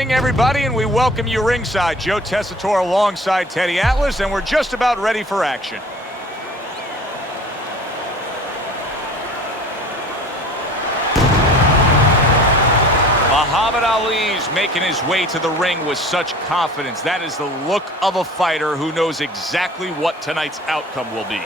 evening, everybody, and we welcome you ringside. Joe Tessitore alongside Teddy Atlas, and we're just about ready for action. Muhammad Ali's making his way to the ring with such confidence. That is the look of a fighter who knows exactly what tonight's outcome will be.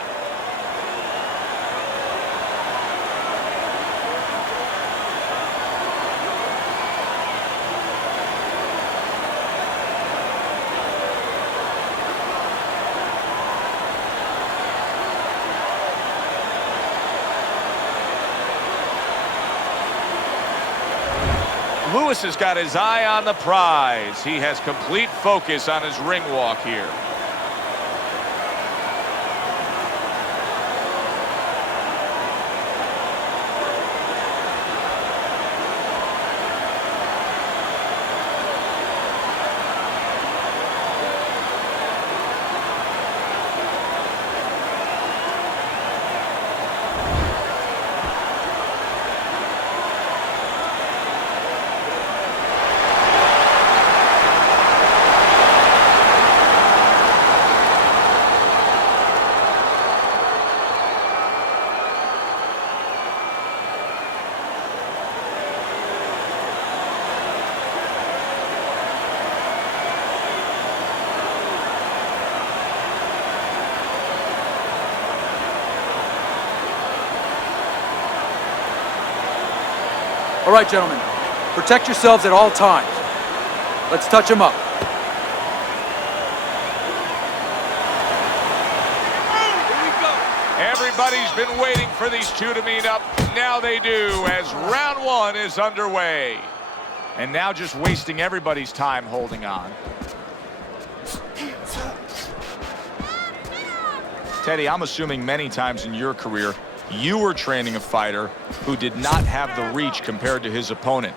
Lewis has got his eye on the prize. He has complete focus on his ring walk here. All right, gentlemen, protect yourselves at all times. Let's touch him up. Everybody's been waiting for these two to meet up. Now they do, as round one is underway. And now just wasting everybody's time holding on. Teddy, I'm assuming many times in your career, you were training a fighter who did not have the reach compared to his opponent.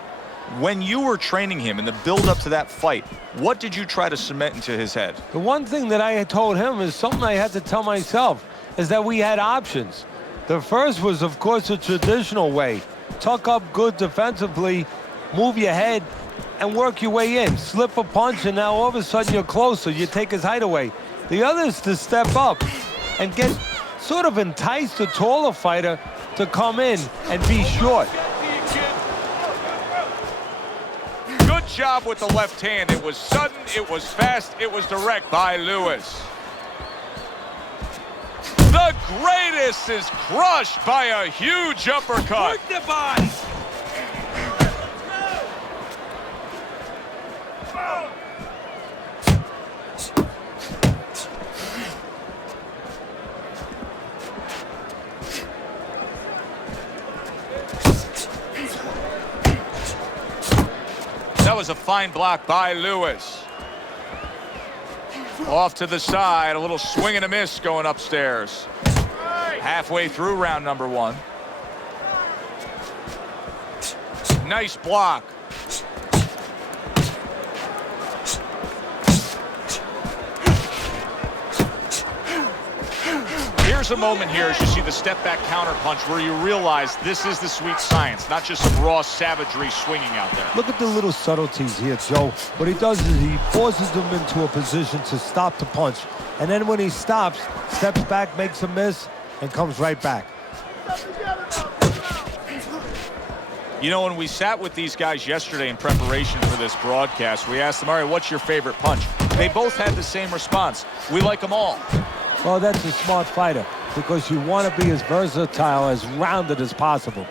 When you were training him in the build-up to that fight, what did you try to cement into his head? The one thing that I had told him is something I had to tell myself, is that we had options. The first was, of course, the traditional way. Tuck up good defensively, move your head, and work your way in. Slip a punch, and now all of a sudden you're closer. You take his height away. The other is to step up and get sort of entice the taller fighter to come in and be short. Good job with the left hand. It was sudden, it was fast, it was direct by Lewis. The greatest is crushed by a huge uppercut. Work the body. That was a fine block by Lewis. Off to the side, a little swing and a miss going upstairs. Halfway through round number one. Nice block. Here's a moment here as you see the step back counter punch where you realize this is the sweet science, not just some raw savagery swinging out there. Look at the little subtleties here, Joe. What he does is he forces them into a position to stop the punch. And then when he stops, steps back, makes a miss, and comes right back. You know, when we sat with these guys yesterday in preparation for this broadcast, we asked them, all right, what's your favorite punch? They both had the same response. We like them all. Well, that's a smart fighter because you want to be as versatile, as rounded as possible.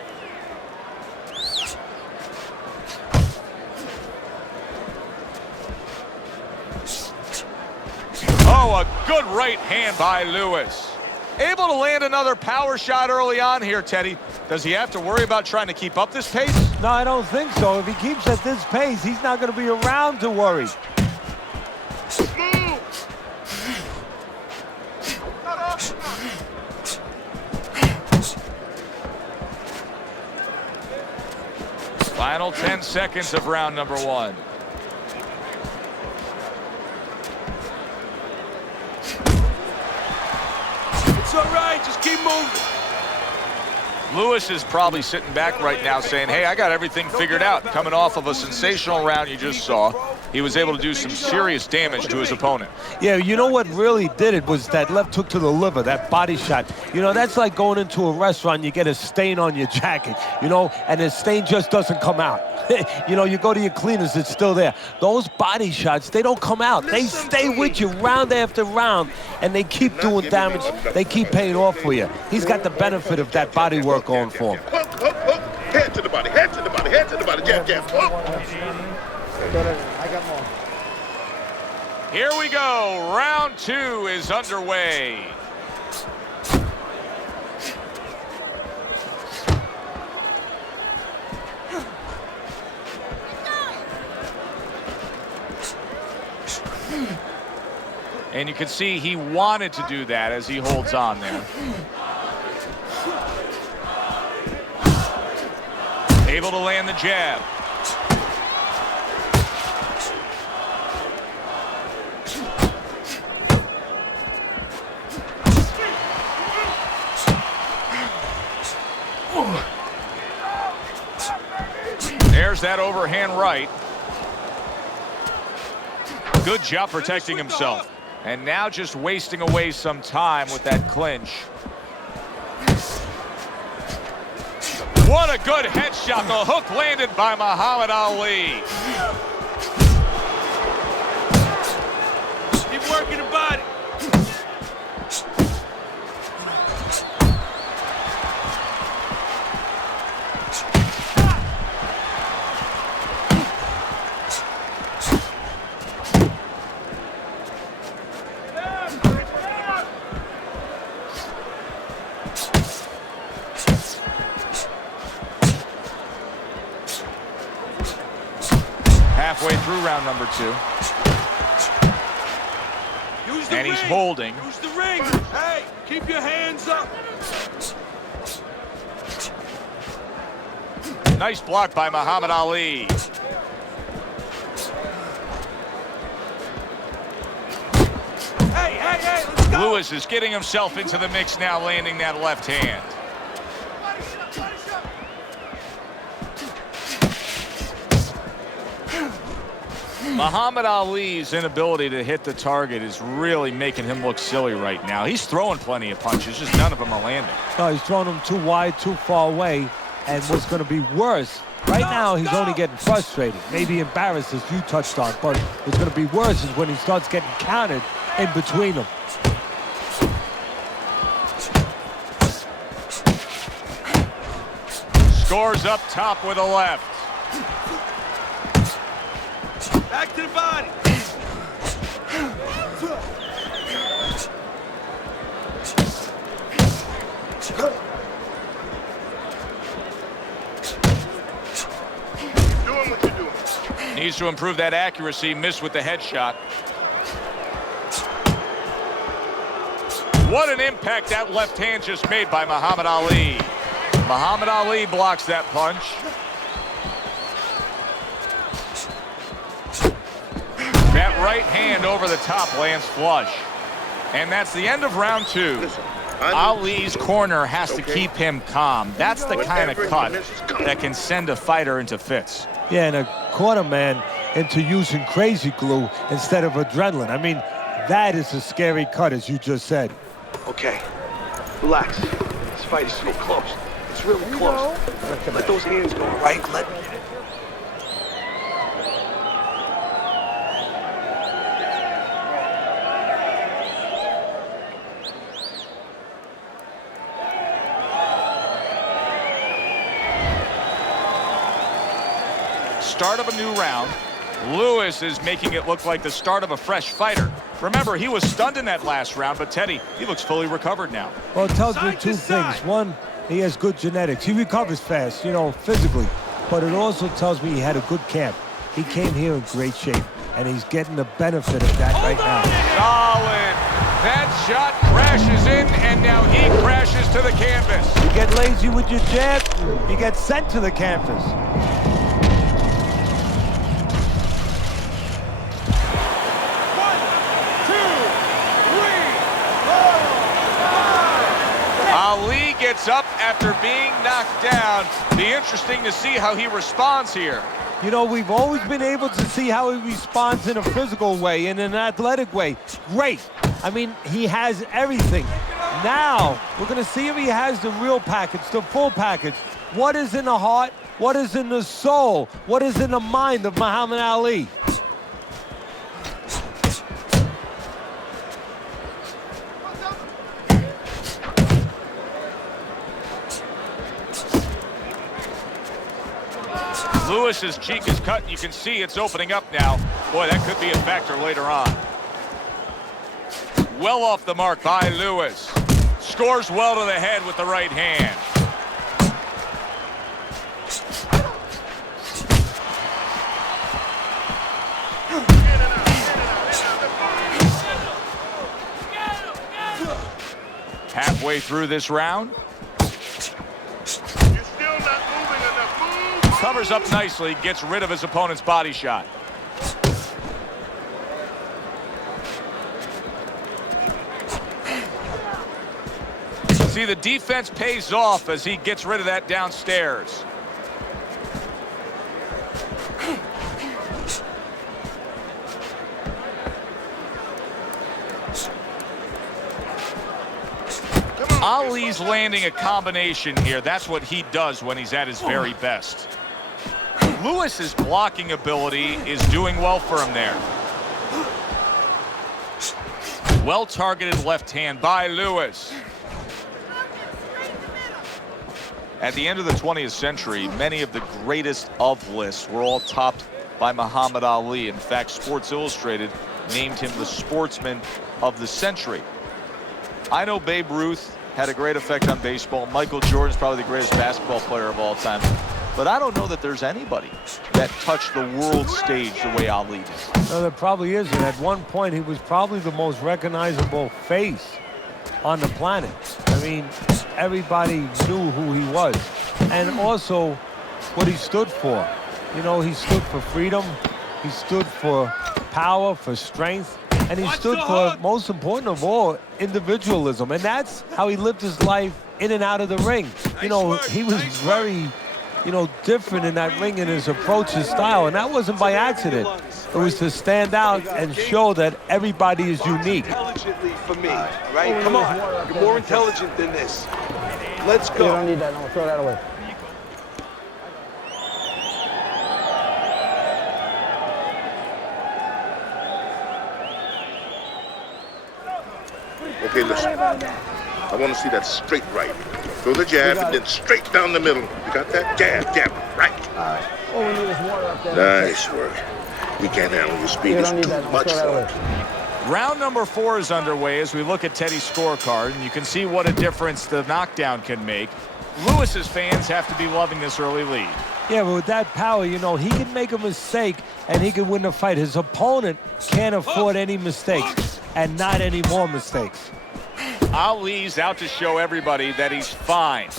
Oh, a good right hand by Lewis. Able to land another power shot early on here, Teddy. Does he have to worry about trying to keep up this pace? No, I don't think so. If he keeps at this pace, he's not going to be around to worry. Final 10 seconds of round number one. It's all right, just keep moving. Lewis is probably sitting back right now saying, hey, I got everything figured out. Coming off of a sensational round you just saw, he was able to do some serious damage to his opponent. Yeah, you know what really did it was that left hook to the liver, that body shot. You know, that's like going into a restaurant, you get a stain on your jacket, you know, and the stain just doesn't come out. You know, you go to your cleaners, it's still there. Those body shots, they don't come out. They stay with you round after round, and they keep doing damage. They keep paying off for you. He's got the benefit of that body work going for him. Hook, hook, hook. Head to the body, head to the body, head to the body. Jab, jab. Hook. I got more. Here we go. Round 2 is underway. And you can see he wanted to do that as he holds on there. Able to land the jab. There's that overhand right. Good job protecting himself. And now just wasting away some time with that clinch. What a good headshot. The hook landed by Muhammad Ali. Keep working the body. Halfway through round number 2. And he's holding. Use the ring. Hey, keep your hands up. Nice block by Muhammad Ali. Hey, let's go. Lewis is getting himself into the mix now, landing that left hand. Muhammad Ali's inability to hit the target is really making him look silly right now. He's throwing plenty of punches, just none of them are landing. No, he's throwing them too wide, too far away. And what's going to be worse, right now he's only getting frustrated, maybe embarrassed, as you touched on. But what's going to be worse is when he starts getting countered in between them. Scores up top with a left. Back to the body. Doing what you're doing. Needs to improve that accuracy. Missed with the headshot. What an impact that left hand just made by Muhammad Ali. Muhammad Ali blocks that punch. That right hand over the top lands flush. And that's the end of round 2. Listen, Ali's corner has to okay? keep him calm. That's the kind of cut that can send a fighter into fits. Yeah, and a corner man into using crazy glue instead of adrenaline. I mean, that is a scary cut, as you just said. Okay, relax. This fight is so close. It's really close. Let those hands go, all right? Start of a new round. Lewis is making it look like the start of a fresh fighter. Remember, he was stunned in that last round, but Teddy, he looks fully recovered now. Well, it tells me Side two to side. things. One, he has good genetics. He recovers fast, you know, physically. But it also tells me he had a good camp. He came here in great shape, and he's getting the benefit of that right now. Solid. That shot crashes in, and now he crashes to the canvas. You get lazy with your jab, you get sent to the canvas. Ali gets up after being knocked down. Be interesting to see how he responds here. You know, we've always been able to see how he responds in a physical way, in an athletic way. Great. I mean, he has everything. Now, we're going to see if he has the real package, the full package. What is in the heart? What is in the soul? What is in the mind of Muhammad Ali? Lewis's cheek is cut, and you can see it's opening up now. Boy, that could be a factor later on. Well off the mark by Lewis. Scores well to the head with the right hand. Halfway through this round. Covers up nicely, gets rid of his opponent's body shot. See, the defense pays off as he gets rid of that downstairs. Ali's landing a combination here. That's what he does when he's at his very best. Lewis's blocking ability is doing well for him there. Well-targeted left hand by Lewis. At the end of the 20th century, many of the greatest of lists were all topped by Muhammad Ali. In fact, Sports Illustrated named him the sportsman of the century. I know Babe Ruth had a great effect on baseball. Michael Jordan's probably the greatest basketball player of all time. But I don't know that there's anybody that touched the world stage the way Ali did. No, there probably isn't. At one point, he was probably the most recognizable face on the planet. I mean, everybody knew who he was. And also, what he stood for. You know, he stood for freedom. He stood for power, for strength. And he stood for, most important of all, individualism. And that's how he lived his life in and out of the ring. You know, he was very, you know, different in that ring in his approach, his style. And that wasn't by accident. It was to stand out and show that everybody is unique. Intelligently for me, right? Come on. You're more intelligent than this. Let's go. You don't need that. No, throw that away. Okay, listen. I want to see that straight right. Throw the jab and then straight down the middle. You got that? Jab, jab, right. All right. All we need is water up there. Nice work. You can't handle your speed. You It's don't need too that. No, much throw that for away. it. Round number 4 is underway as we look at Teddy's scorecard, and you can see what a difference the knockdown can make. Lewis's fans have to be loving this early lead. Yeah, but with that power, you know, he can make a mistake and he can win the fight. His opponent can't afford any mistakes and not any more mistakes. Ali's out to show everybody that he's fine.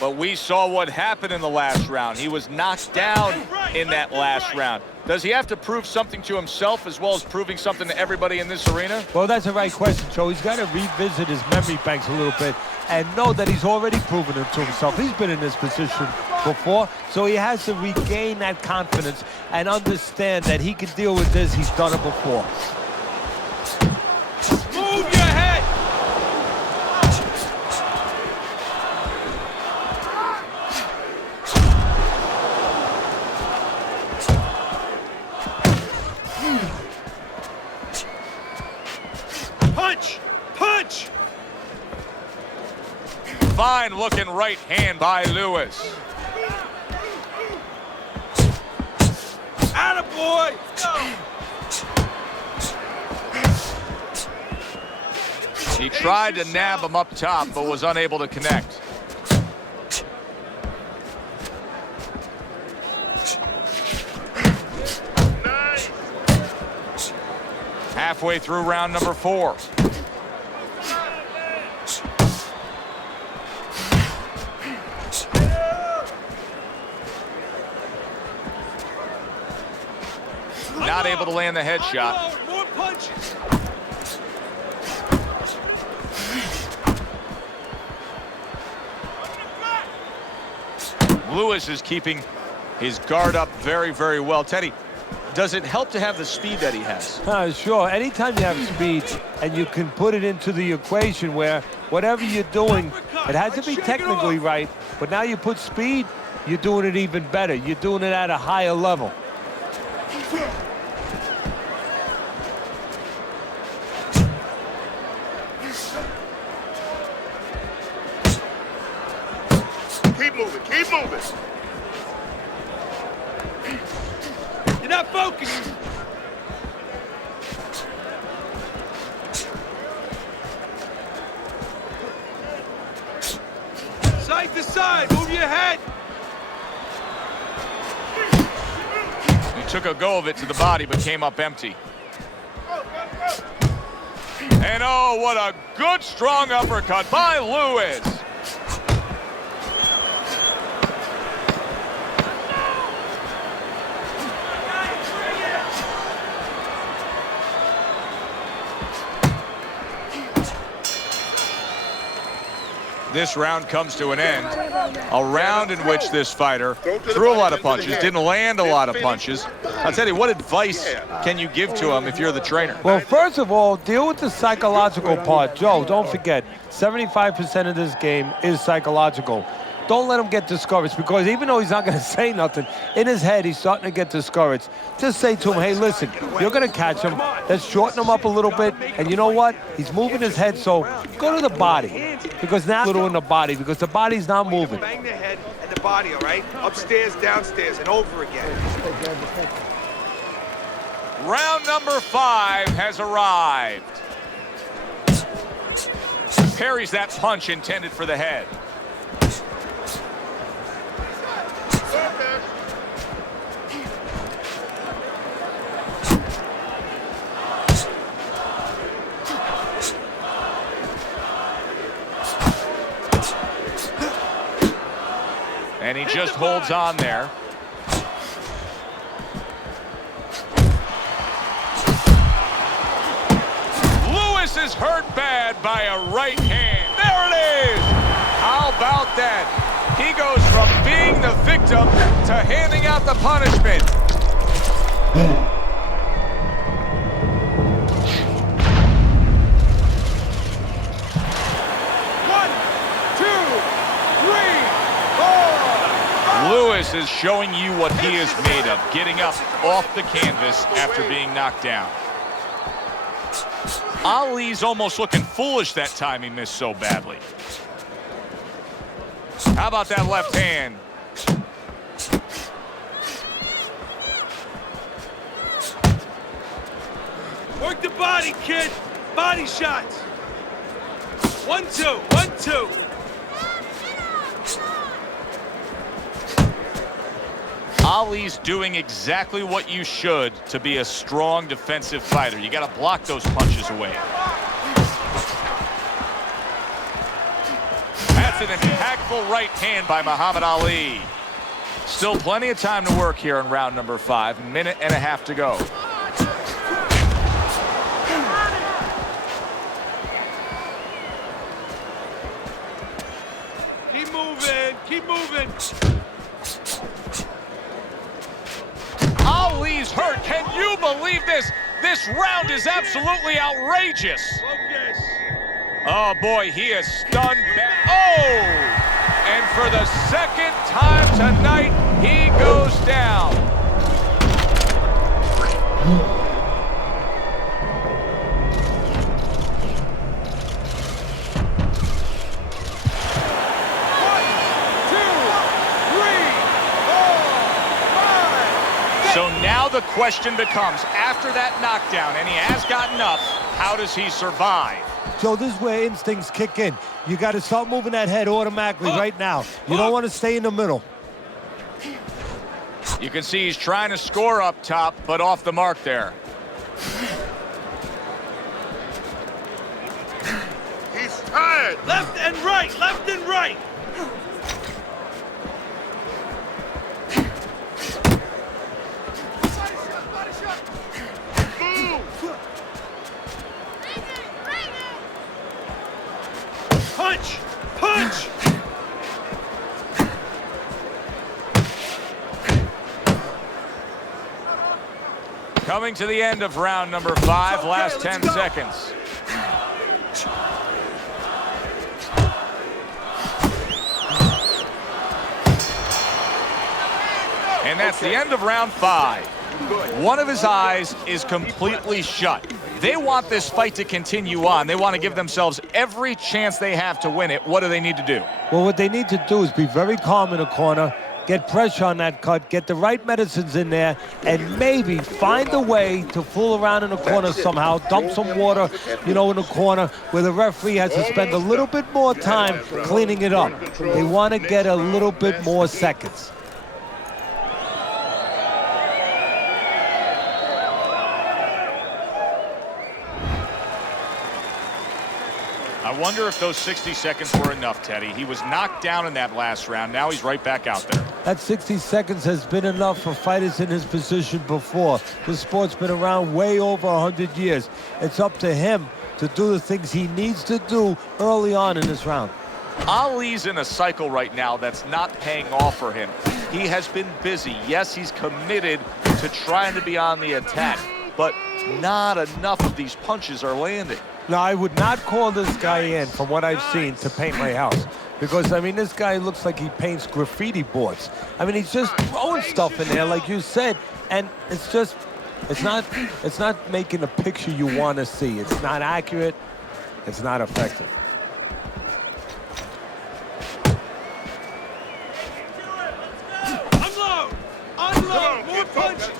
But we saw what happened in the last round. He was knocked down in that last round. Does he have to prove something to himself as well as proving something to everybody in this arena? Well, that's the right question, Joe. He's got to revisit his memory banks a little bit and know that he's already proven it to himself. He's been in this position before, so he has to regain that confidence and understand that he can deal with this. He's done it before. Move your head! Punch! Punch! Fine looking right hand by Lewis. Attaboy! He tried to nab him up top, but was unable to connect. Nice. Halfway through round number 4. Not able to land the headshot. More punches. Lewis is keeping his guard up very, very well. Teddy, does it help to have the speed that he has? Sure. Anytime you have speed and you can put it into the equation where whatever you're doing, it has to be technically right, but now you put speed, you're doing it even better. You're doing it at a higher level. Keep moving, keep moving. You're not focused. Side to side, move your head. He took a go of it to the body, but came up empty. And oh, what a good, strong uppercut by Lewis. This round comes to an end. A round in which this fighter threw a lot of punches, didn't land a lot of punches. I'll tell you, what advice can you give to him if you're the trainer? Well, first of all, deal with the psychological part. Joe, don't forget, 75% of this game is psychological. Don't let him get discouraged, because even though he's not going to say nothing, in his head he's starting to get discouraged. Just say to him, hey, listen, you're going to catch him. Let's shorten him up a little bit. And you know what? He's moving his head, so go to the body. Because now a little in the body, because the body's not moving. Bang the head and the body, all right? Upstairs, downstairs, and over again. Round number 5 has arrived. Parries that punch intended for the head. And he just holds on there. Lewis is hurt bad by a right hand. There it is! How about that? He goes from being the victim to handing out the punishment. Lewis is showing you what he is made of, getting up off the canvas after being knocked down. Ali's almost looking foolish that time he missed so badly. How about that left hand? Work the body, kid. Body shots. 1-2, 1-2. Ali's doing exactly what you should to be a strong defensive fighter. You got to block those punches away. That's an impactful right hand by Muhammad Ali. Still plenty of time to work here in round number 5. Minute and a half to go. Keep moving, keep moving. Ali's hurt. Can you believe this? This round is absolutely outrageous. Focus. Oh, boy, he is stunned back. Oh! And for the second time tonight, he goes down. So now the question becomes, after that knockdown, and he has gotten up, how does he survive? Joe, this is where instincts kick in. You got to start moving that head automatically right now. You don't want to stay in the middle. You can see he's trying to score up top, but off the mark there. He's tired. Left and right, left and right. Punch! Punch! Coming to the end of round number 5, last 10 seconds. And that's the end of round 5. One of his eyes is completely shut. They want this fight to continue on. They want to give themselves every chance they have to win it. What do they need to do? Well, what they need to do is be very calm in the corner, get pressure on that cut, get the right medicines in there, and maybe find a way to fool around in the corner somehow, dump some water, in the corner where the referee has to spend a little bit more time cleaning it up. They want to get a little bit more seconds. I wonder if those 60 seconds were enough, Teddy. He was knocked down in that last round. Now he's right back out there. That 60 seconds has been enough for fighters in his position before. This sport's been around way over 100 years. It's up to him to do the things he needs to do early on in this round. Ali's in a cycle right now that's not paying off for him. He has been busy. Yes, he's committed to trying to be on the attack, but not enough of these punches are landing. No, I would not call this guy in, from what I've seen, to paint my house. Because, I mean, this guy looks like he paints graffiti boards. I mean, he's just throwing stuff in there, like you said, and it's just, it's not making a picture you want to see. It's not accurate. It's not effective. Unload! Unload! More punches!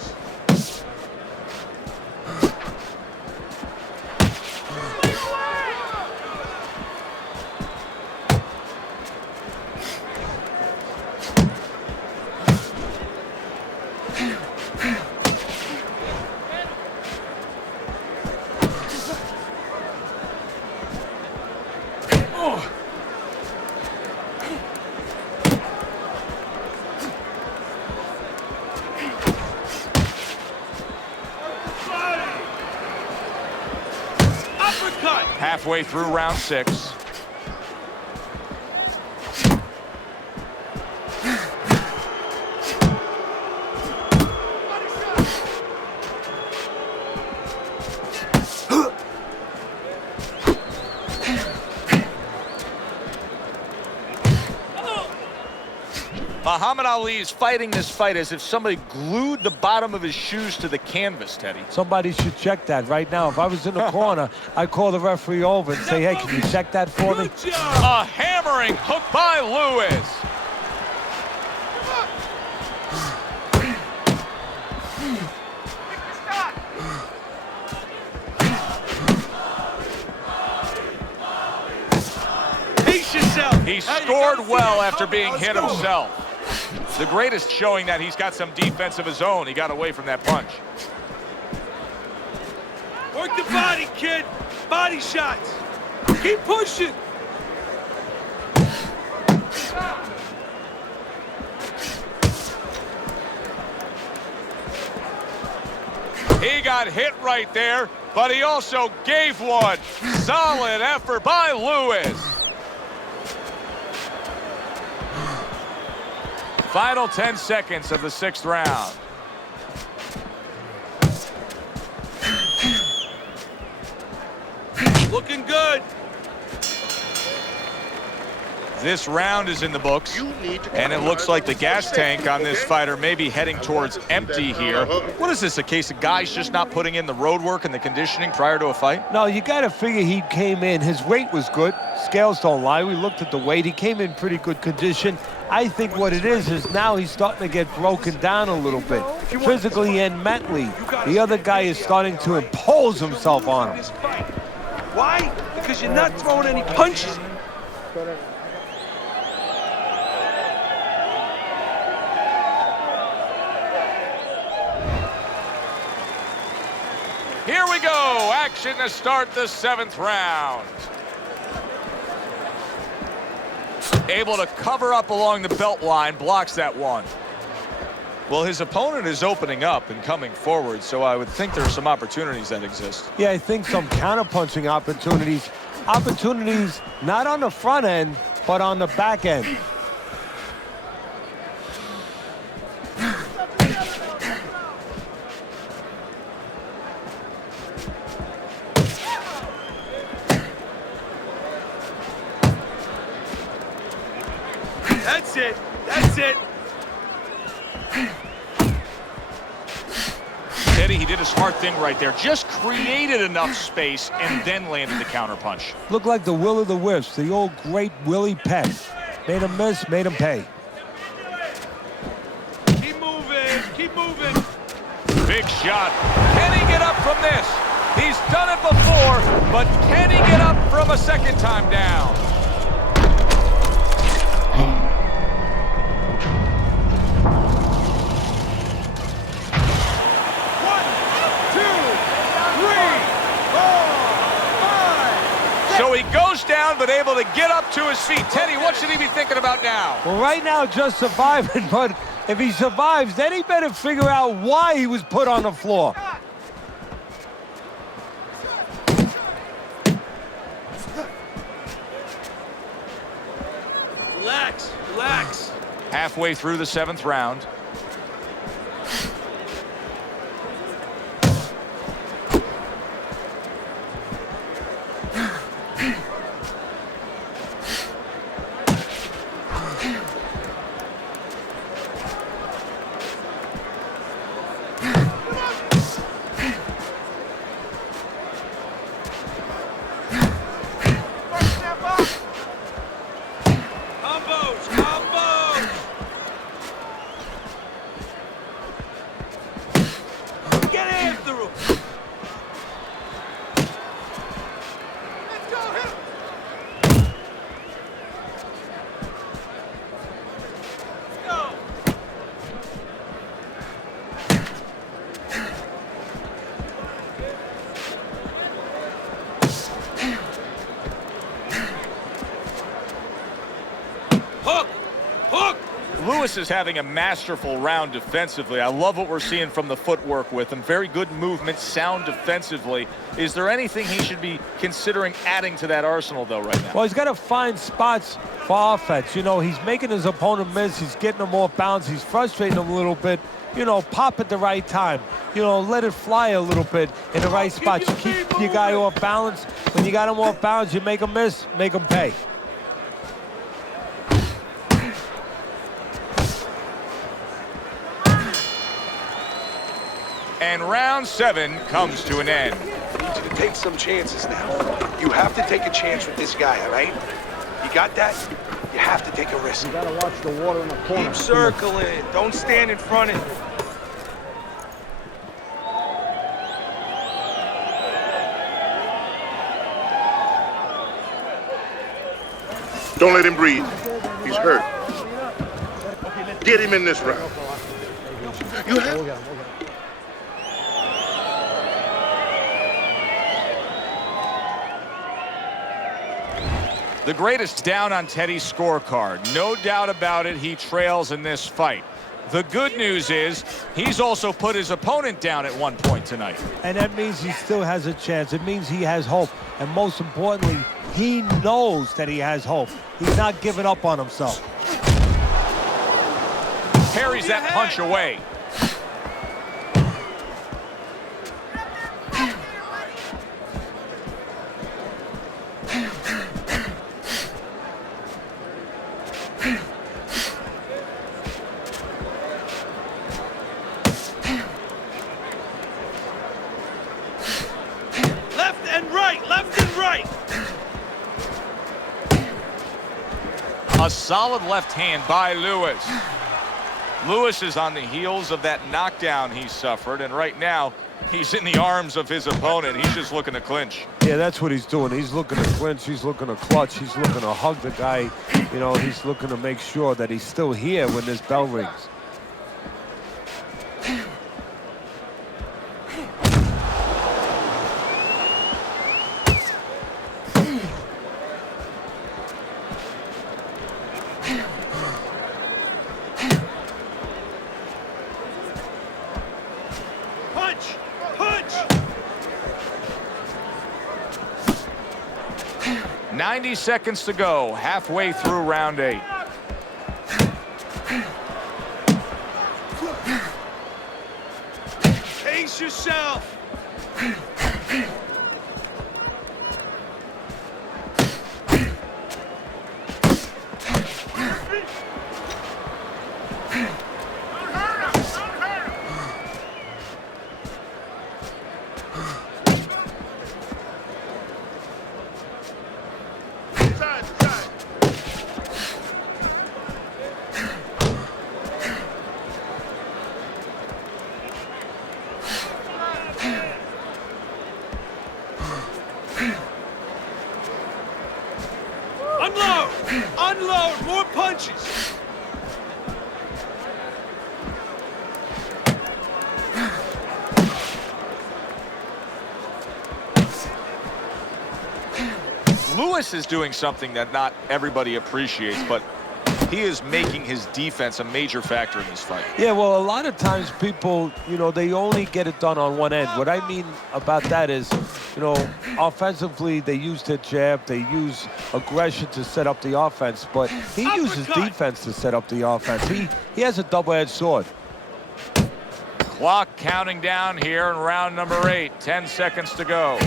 Halfway through round 6. Muhammad Ali is fighting this fight as if somebody glued the bottom of his shoes to the canvas, Teddy. Somebody should check that right now. If I was in the corner, I'd call the referee over and say, hey, can you check that for me? A hammering hook by Lewis. Pace yourself. He scored well after being hit himself. The greatest showing that he's got some defense of his own. He got away from that punch. Work the body, kid. Body shots. Keep pushing. He got hit right there, but he also gave one. Solid effort by Lewis. Final 10 seconds of the 6th round. Looking good. This round is in the books, and it looks like the gas tank on this fighter may be heading towards empty here. What is this, a case of guys just not putting in the road work and the conditioning prior to a fight? No, you got to figure he came in. His weight was good. Scales don't lie. We looked at the weight. He came in pretty good condition. I think what it is now he's starting to get broken down a little bit, physically and mentally. The other guy is starting to impose himself on him. Why? Because you're not throwing any punches. Here we go. Action to start the 7th round. Able to cover up along the belt line, blocks that one. Well, his opponent is opening up and coming forward, so I would think there's some opportunities that exist. Yeah, I think some counterpunching opportunities. Opportunities not on the front end, but on the back end. did a smart thing right there. Just created enough space and then landed the counterpunch. Looked like the will of the wisps, the old great Willie Peck. Made him miss, made him pay. Keep moving, keep moving. Big shot. Can he get up from this? He's done it before, but can he get up from a second time down? So he goes down, but able to get up to his feet. Teddy, what should he be thinking about now? Well, right now, just surviving, but if he survives, then he better figure out why he was put on the floor. Relax, relax. Halfway through the 7th round. Lewis is having a masterful round defensively. I love what we're seeing from the footwork with him. Very good movement, sound defensively. Is there anything he should be considering adding to that arsenal, though, right now? Well, he's got to find spots for offense. You know, he's making his opponent miss. He's getting him off balance. He's frustrating him a little bit. You know, pop at the right time. You know, let it fly a little bit in the right spot. You keep your guy off balance. When you got him off balance, you make him miss, make him pay. And round 7 comes to an end. I need you to take some chances now. You have to take a chance with this guy, all right? You got that? You have to take a risk. You gotta watch the water in the corner. Keep circling. Don't stand in front of him. Don't let him breathe. He's hurt. Get him in this round. You have... The greatest down on Teddy's scorecard. No doubt about it, he trails in this fight. The good news is he's also put his opponent down at one point tonight. And that means he still has a chance. It means he has hope. And most importantly, he knows that he has hope. He's not giving up on himself. Parries that punch away. A solid left hand by Lewis. Lewis is on the heels of that knockdown he suffered, and right now he's in the arms of his opponent. He's just looking to clinch. Yeah, that's what he's doing. He's looking to clinch. He's looking to clutch. He's looking to hug the guy. You know, he's looking to make sure that he's still here when this bell rings. Punch! Punch! 90 seconds to go, halfway through round 8. Pace yourself! Side to side. Unload! Unload! More punches! Lewis is doing something that not everybody appreciates, but he is making his defense a major factor in this fight. Yeah, well, a lot of times people, you know, they only get it done on one end. What I mean about that is, you know, offensively, they use their jab, they use aggression to set up the offense, but he uses defense to set up the offense. He has a double-edged sword. Clock counting down here in round number 8. 10 seconds to go.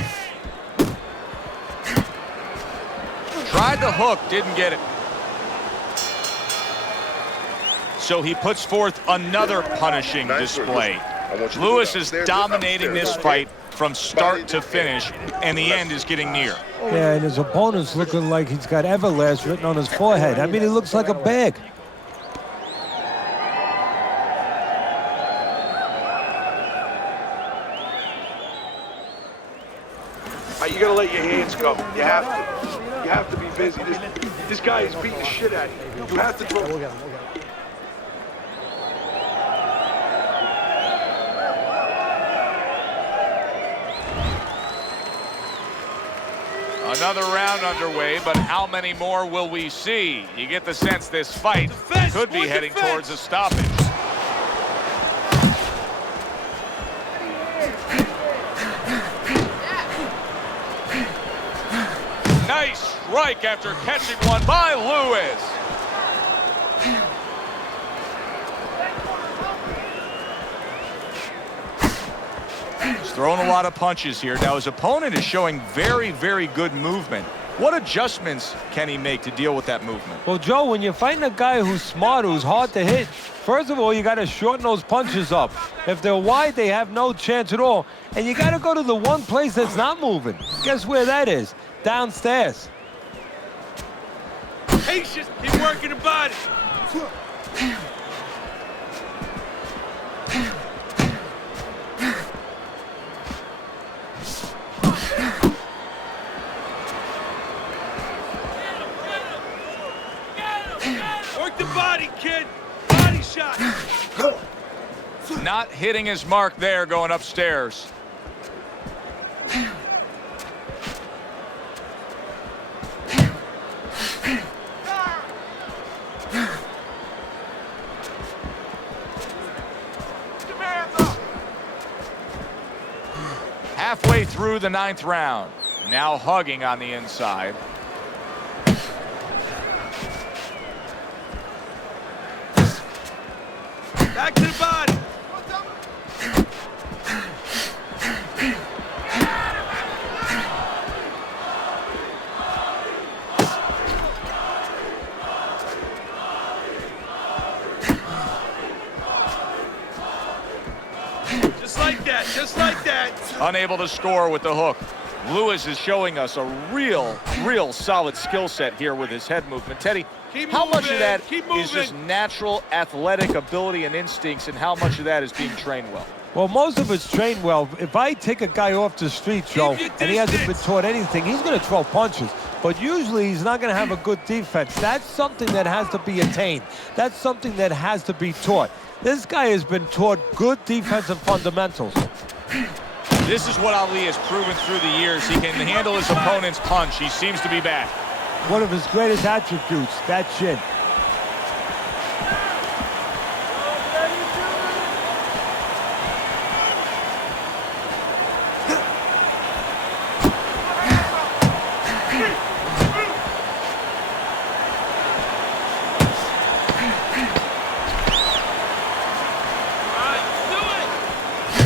Tried the hook, didn't get it. So he puts forth another punishing display. Lewis is dominating this fight from start to finish, and the end is getting near. Yeah, and his opponent's looking like he's got Everlast written on his forehead. I mean, he looks like a bag. You gotta let your hands go. You have to. You have to be busy. This guy is beating the shit out of you. You have to throw. Look at him, look at him. Another round underway, but how many more will we see? You get the sense this fight could be heading towards a stoppage. Nice strike after catching one by Lewis. He's throwing a lot of punches here. Now his opponent is showing very, very good movement. What adjustments can he make to deal with that movement? Well, Joe, when you're fighting a guy who's smart, who's hard to hit, first of all, you got to shorten those punches up. If they're wide, they have no chance at all. And you got to go to the one place that's not moving. Guess where that is? Downstairs. Patience, keep working the body. Work the body, kid. Body shot. Not hitting his mark there, going upstairs. Halfway through the 9th round. Now hugging on the inside. Back to the body. Just like that, just like that. Unable to score with the hook. Lewis is showing us a real solid skill set here with his head movement. Teddy, how much of that is just natural athletic ability and instincts, and how much of that is being trained well? Well, most of it's trained well. If I take a guy off the street, Joe, and he hasn't been taught anything, he's going to throw punches. But usually he's not going to have a good defense. That's something that has to be attained. That's something that has to be taught. This guy has been taught good defensive fundamentals. This is what Ali has proven through the years. He can handle his opponent's punch. He seems to be back. One of his greatest attributes, that chin.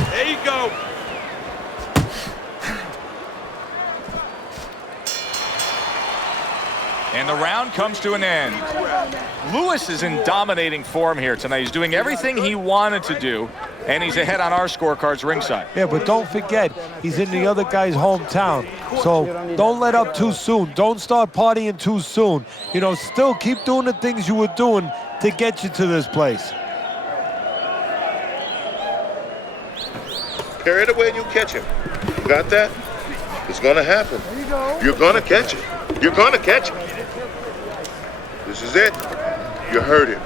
There you go. And the round comes to an end. Lewis is in dominating form here tonight. He's doing everything he wanted to do. And he's ahead on our scorecards ringside. Yeah, but don't forget, he's in the other guy's hometown. So don't let up too soon. Don't start partying too soon. You know, still keep doing the things you were doing to get you to this place. Carry it away and you catch him. You got that? It's gonna happen. You're gonna catch it. You're gonna catch it. This is it. You heard him.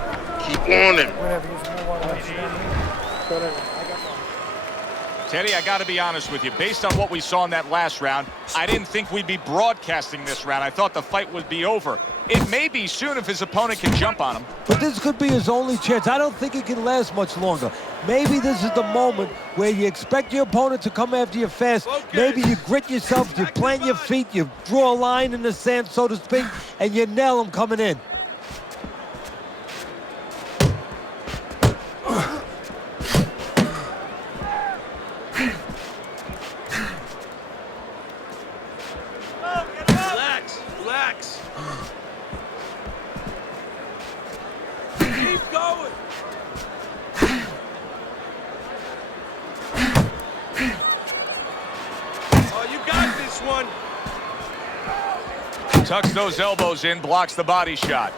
Keep on him. Teddy, I got to be honest with you. Based on what we saw in that last round, I didn't think we'd be broadcasting this round. I thought the fight would be over. It may be soon if his opponent can jump on him. But this could be his only chance. I don't think it can last much longer. Maybe this is the moment where you expect your opponent to come after you fast. Maybe you grit yourself, you plant your feet, you draw a line in the sand, so to speak, and you nail him coming in. Relax. Keep going. Oh, you got this one. Tucks those elbows in, blocks the body shot.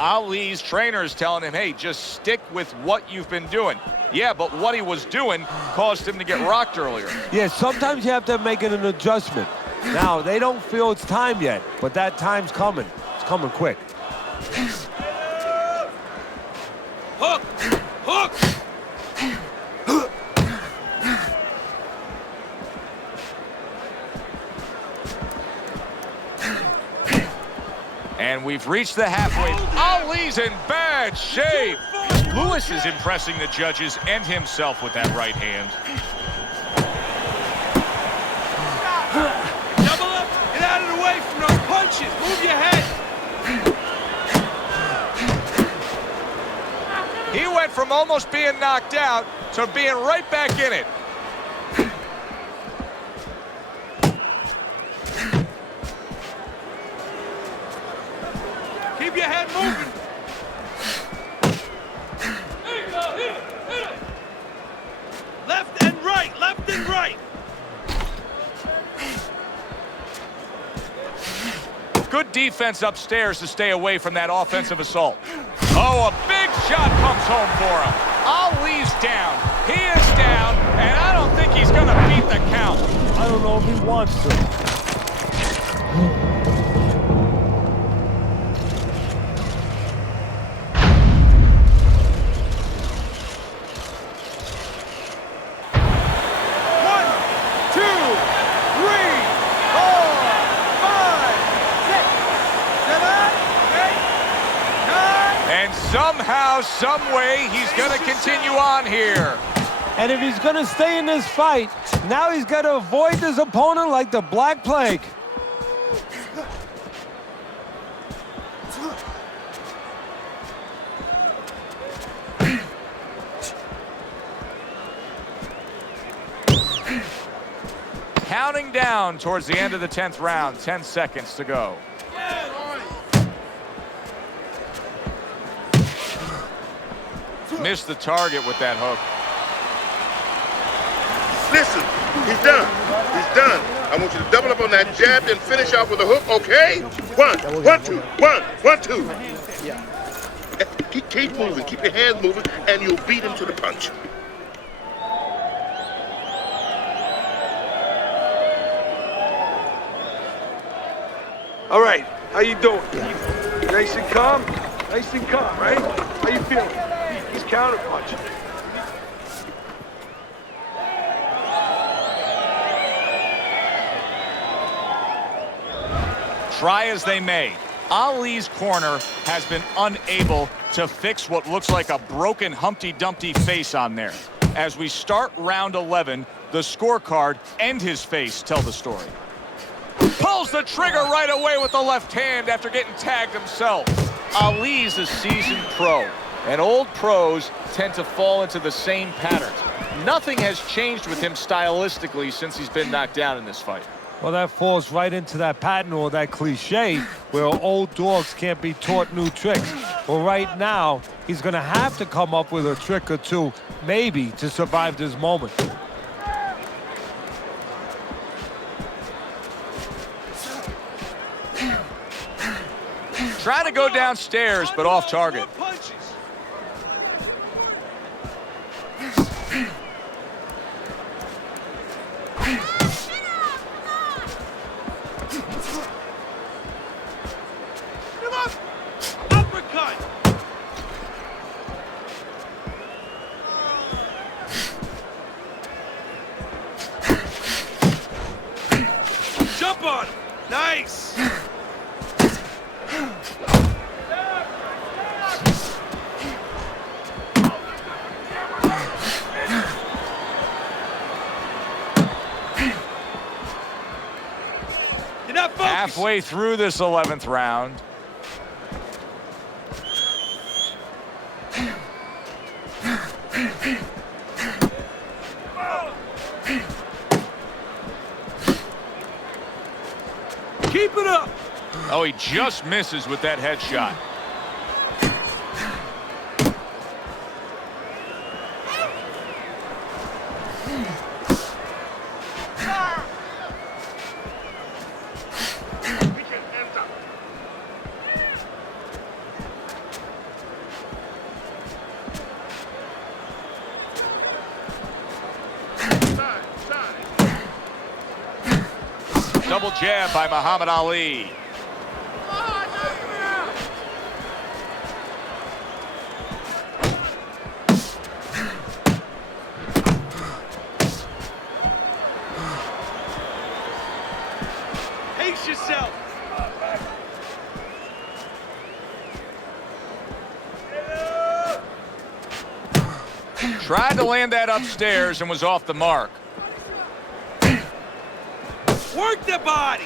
Ali's trainer is telling him, hey, just stick with what you've been doing. Yeah, but what he was doing caused him to get rocked earlier. Yeah, sometimes you have to make an adjustment. Now, they don't feel it's time yet, but that time's coming. It's coming quick. Hook! Hook! And we've reached the halfway. Ali's in bad shape. Lewis is impressing the judges and himself with that right hand. Double up! Get out of the way from those punches! Move your head! He went from almost being knocked out to being right back in it. Keep your head moving! Left and right! Left and right! Good defense upstairs to stay away from that offensive assault. Oh, a big shot comes home for him. Ali's down. He is down, and I don't think he's going to beat the count. I don't know if he wants to. Somehow, some way, he's going to continue on here. And if he's going to stay in this fight, now he's got to avoid his opponent like the Black Plague. Counting down towards the end of the 10th round, 10 seconds to go. Missed the target with that hook. Listen, he's done. He's done. I want you to double up on that jab, then finish off with a hook, okay? One, two. Yeah. Keep moving. Keep your hands moving, and you'll beat him to the punch. All right, how you doing? Nice and calm? Nice and calm, right? How you feeling? He's counterpunching. Try as they may, Ali's corner has been unable to fix what looks like a broken Humpty Dumpty face on there. As we start round 11, the scorecard and his face tell the story. Pulls the trigger right away with the left hand after getting tagged himself. Ali's a seasoned pro, and old pros tend to fall into the same patterns. Nothing has changed with him stylistically since he's been knocked down in this fight. Well, that falls right into that pattern or that cliche where old dogs can't be taught new tricks. Well, right now, he's going to have to come up with a trick or two, maybe, to survive this moment. Trying to go downstairs, but off target. Jump on him. Nice. You're not focused. Halfway through this 11th round. Keep it up. Oh, he just misses with that headshot. Double jab by Muhammad Ali. Pace yourself. Tried to land that upstairs and was off the mark. Work the body.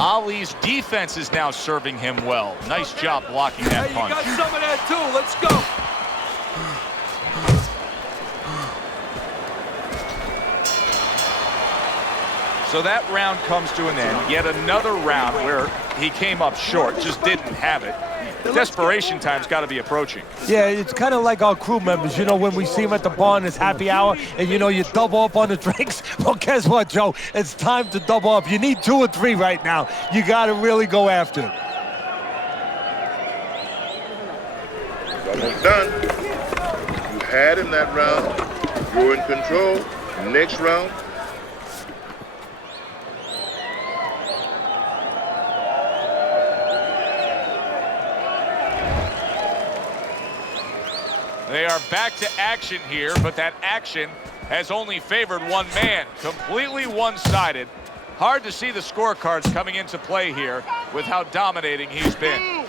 Ali's defense is now serving him well. Nice job blocking that Hey, you punch. got some of that too. Let's go. So that round comes to an end. Yet another round where he came up short, just didn't have it. Desperation time's got to be approaching. Yeah, it's kind of like our crew members. You know, when we see them at the bar and it's happy hour and, you know, you double up on the drinks. Well, guess what, Joe? It's time to double up. You need 2 or 3 right now. You got to really go after it. Almost done. You had him that round. You're in control. Next round. They are back to action here, but that action has only favored one man. Completely one-sided. Hard to see the scorecards coming into play here with how dominating he's been.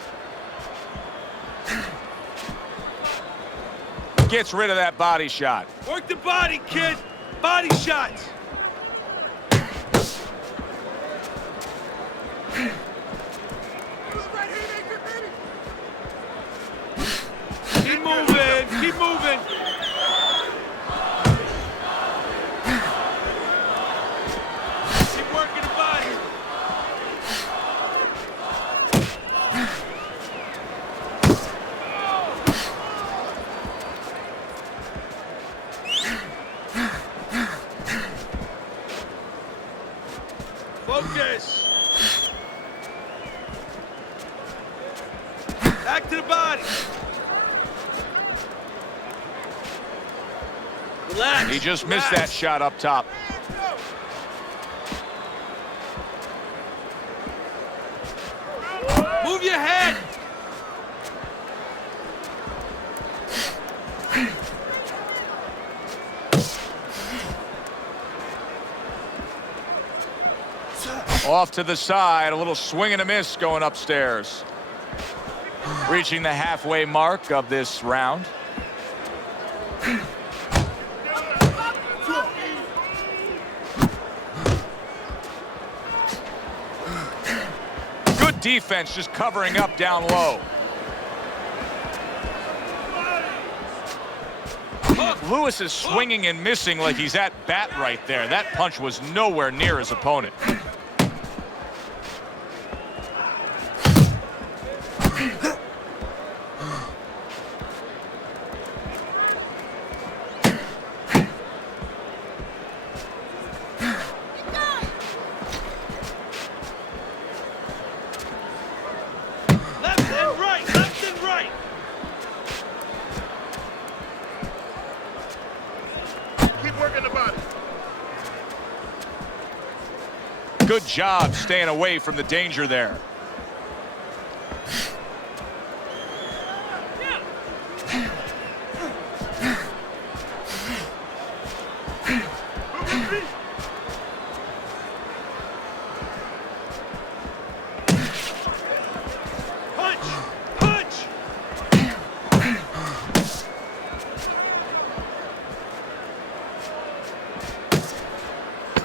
Gets rid of that body shot. Work the body, kid. Body shots. Keep moving. Keep moving. Keep working the body. Focus. Back to the body. Relax. He just missed that shot up top. Move your head. Off to the side, a little swing and a miss going upstairs. Reaching the halfway mark of this round. Good defense, just covering up down low. Lewis is swinging and missing like he's at bat right there. That punch was nowhere near his opponent. Good job staying away from the danger there.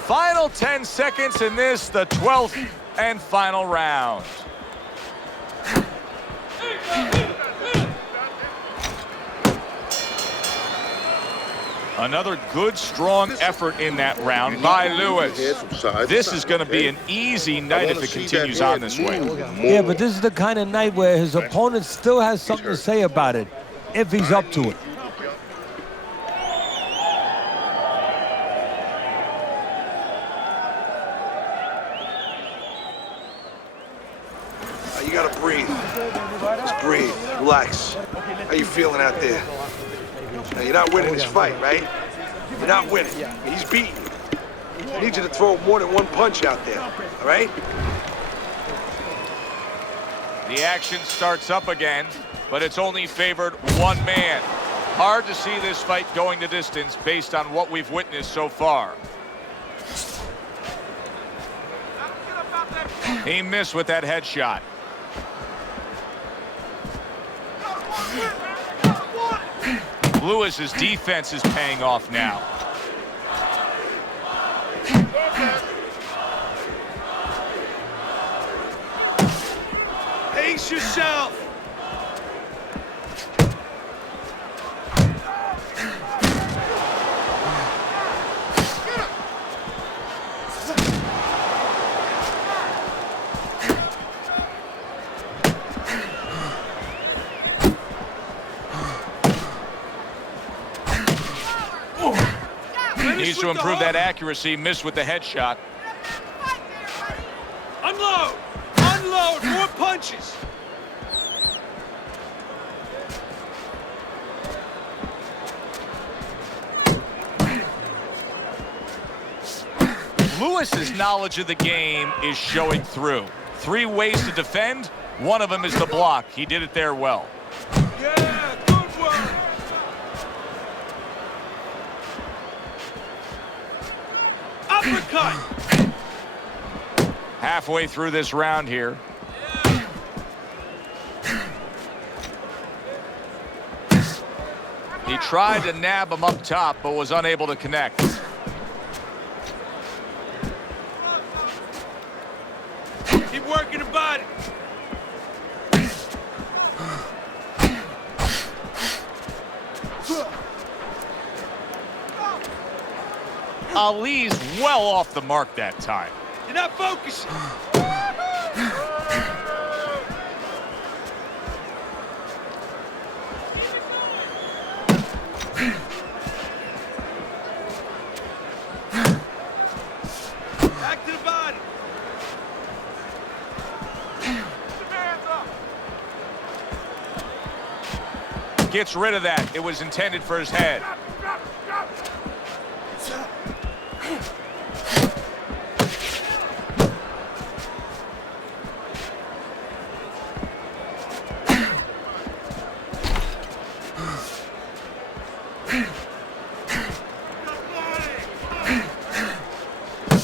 Final 10 seconds in this, the 12th and final round. Another good, strong effort in that round by Lewis. This is going to be an easy night if it continues on this way. Yeah, but this is the kind of night where his opponent still has something to say about it, if he's up to it. You gotta breathe. Just breathe. Relax. How you feeling out there? Now, you're not winning this fight, right? You're not winning. He's beating you. I need you to throw more than one punch out there, all right? The action starts up again, but it's only favored one man. Hard to see this fight going the distance based on what we've witnessed so far. He missed with that headshot. Lewis's defense is paying off now. Pace yourself. Needs to improve that accuracy. Missed with the headshot. Unload! Unload! More punches! Lewis's knowledge of the game is showing through. 3 ways to defend. One of them is the block. He did it there well. Yeah, good work! Uppercut! Halfway through this round here. He tried to nab him up top, but was unable to connect. Keep working the body. Ali's well off the mark that time. You're not focusing. Back to the body. Gets rid of that. It was intended for his head.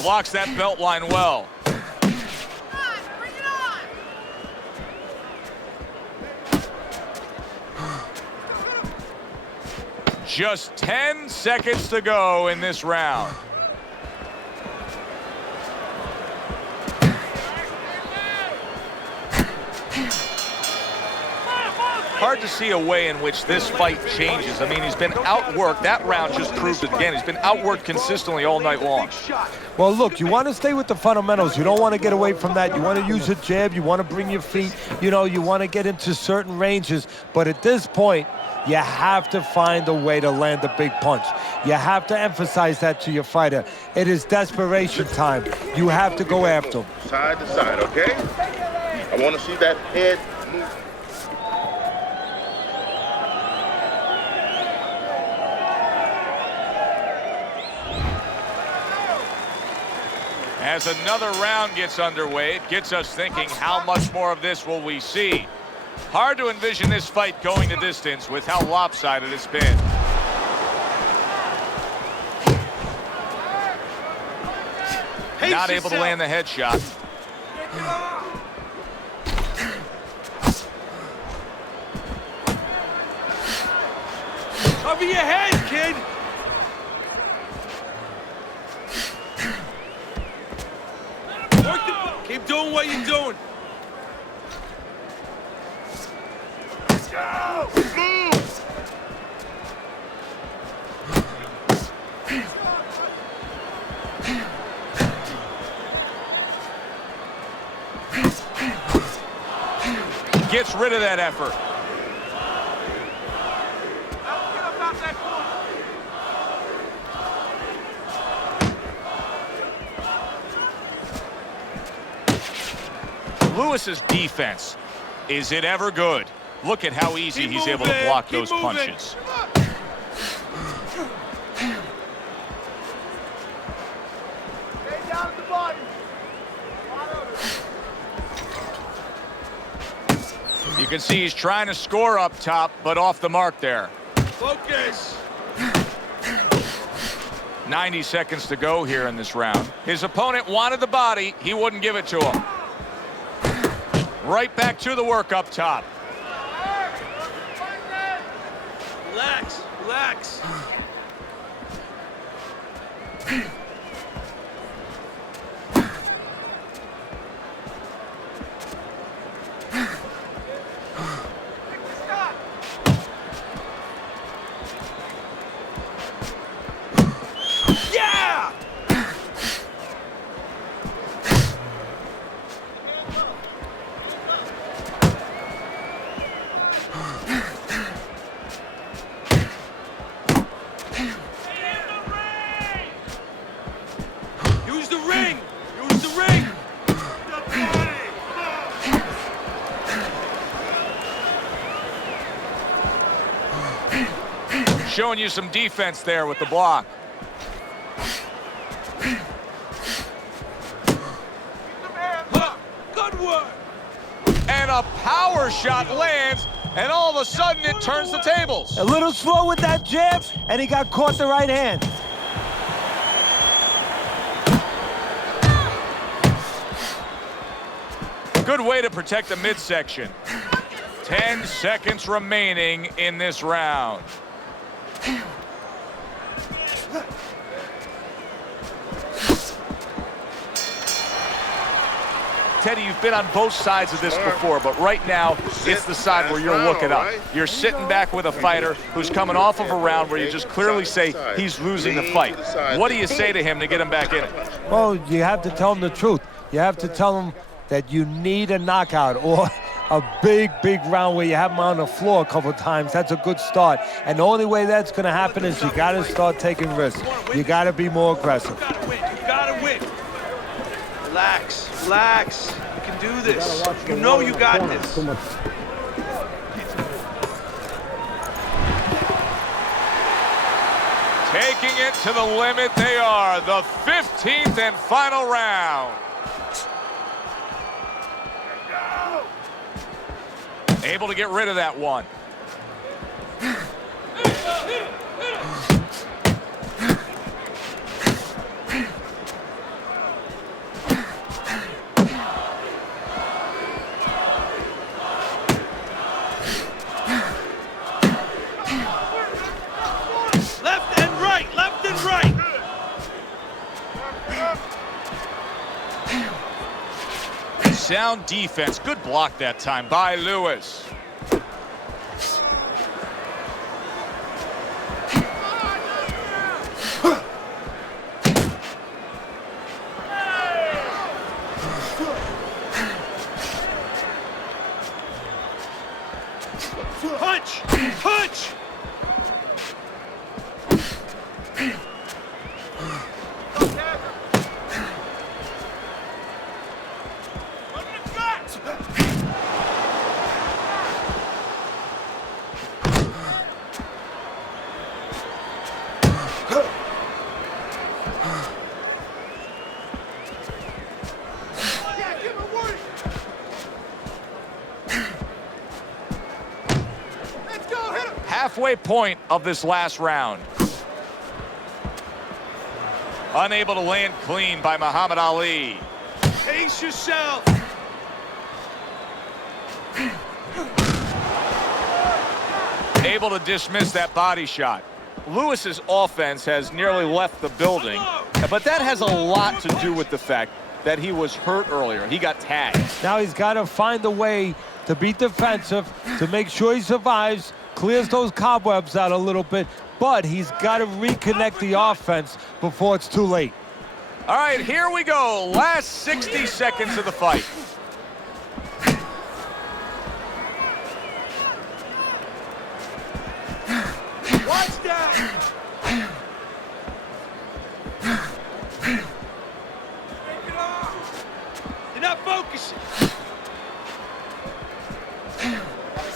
Blocks that belt line well. Bring it on. Just 10 seconds to go in this round. hard to see a way in which this fight changes. I mean, he's been outworked. That round just proved it again. He's been outworked consistently all night long. Well, look, you want to stay with the fundamentals. You don't want to get away from that. You want to use your jab. You want to bring your feet. You know, you want to get into certain ranges. But at this point, you have to find a way to land a big punch. You have to emphasize that to your fighter. It is desperation time. You have to go after him. Side to side, okay? I want to see that head move. As another round gets underway, it gets us thinking, how much more of this will we see? Hard to envision this fight going the distance with how lopsided it's been. Not able to land the headshot. Cover your head, kid! Keep doing what you're doing. Move! Gets rid of that effort. Lewis's defense, is it ever good? Look at how easy he's able to block those punches. You can see he's trying to score up top, but off the mark there. Focus! 90 seconds to go here in this round. His opponent wanted the body. He wouldn't give it to him. Right back to the work up top. Relax, relax. Yeah! Use the ring! Use the ring! Showing you some defense there with the block. Good work! And a power shot lands, and all of a sudden it turns the tables. A little slow with that jab, and he got caught the right hand. Good way to protect the midsection. 10 seconds remaining in this round. Teddy, you've been on both sides of this before, but right now, it's the side where you're looking up. You're sitting back with a fighter who's coming off of a round where you just clearly say he's losing the fight. What do you say to him to get him back in it? Well, you have to tell him the truth. You have to tell him that you need a knockout or a big, big round where you have him on the floor a couple of times. That's a good start. And the only way that's going to happen is you got to start taking risks. You got to be more aggressive. You gotta win. You gotta win. Relax, relax. You can do this. You know you got this. Taking it to the limit, they are. The 15th and final round. Able to get rid of that one. Left and right, left and right. Sound defense. Good block that time by Lewis. Punch! Punch! Halfway point of this last round. Unable to land clean by Muhammad Ali. Pace yourself! Able to dismiss that body shot. Lewis's offense has nearly left the building, but that has a lot to do with the fact that he was hurt earlier. He got tagged. Now he's got to find a way to be defensive, to make sure he survives, clears those cobwebs out a little bit, but he's got to reconnect the offense before it's too late. All right, here we go. Last 60 seconds of the fight. Watch down! You're not focusing.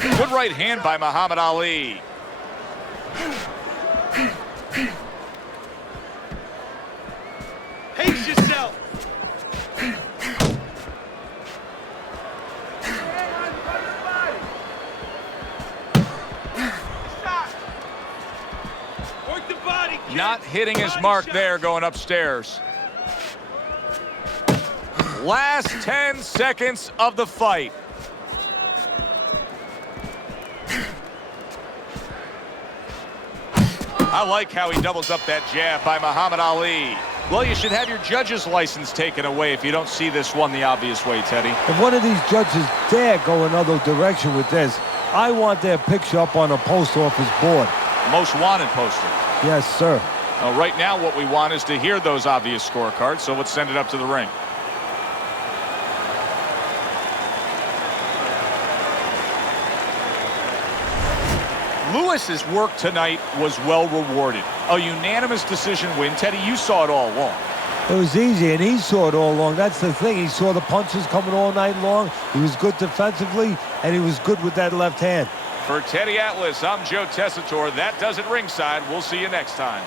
Good right hand by Muhammad Ali. Pace yourself! Work the body, kid. Not hitting his Body mark shot. there going upstairs. Last 10 seconds of the fight. I like how he doubles up that jab by Muhammad Ali. Well, you should have your judge's license taken away if you don't see this one the obvious way, Teddy. If one of these judges dare go another direction with this, I want their picture up on a post office board. Most wanted poster. Yes, sir. Right now, what we want is to hear those obvious scorecards, so let's send it up to the ring. Lewis's work tonight was well rewarded. A unanimous decision win. Teddy, you saw it all along. It was easy, and he saw it all along. That's the thing. He saw the punches coming all night long. He was good defensively, and he was good with that left hand. For Teddy Atlas, I'm Joe Tessitore. That does it ringside. We'll see you next time.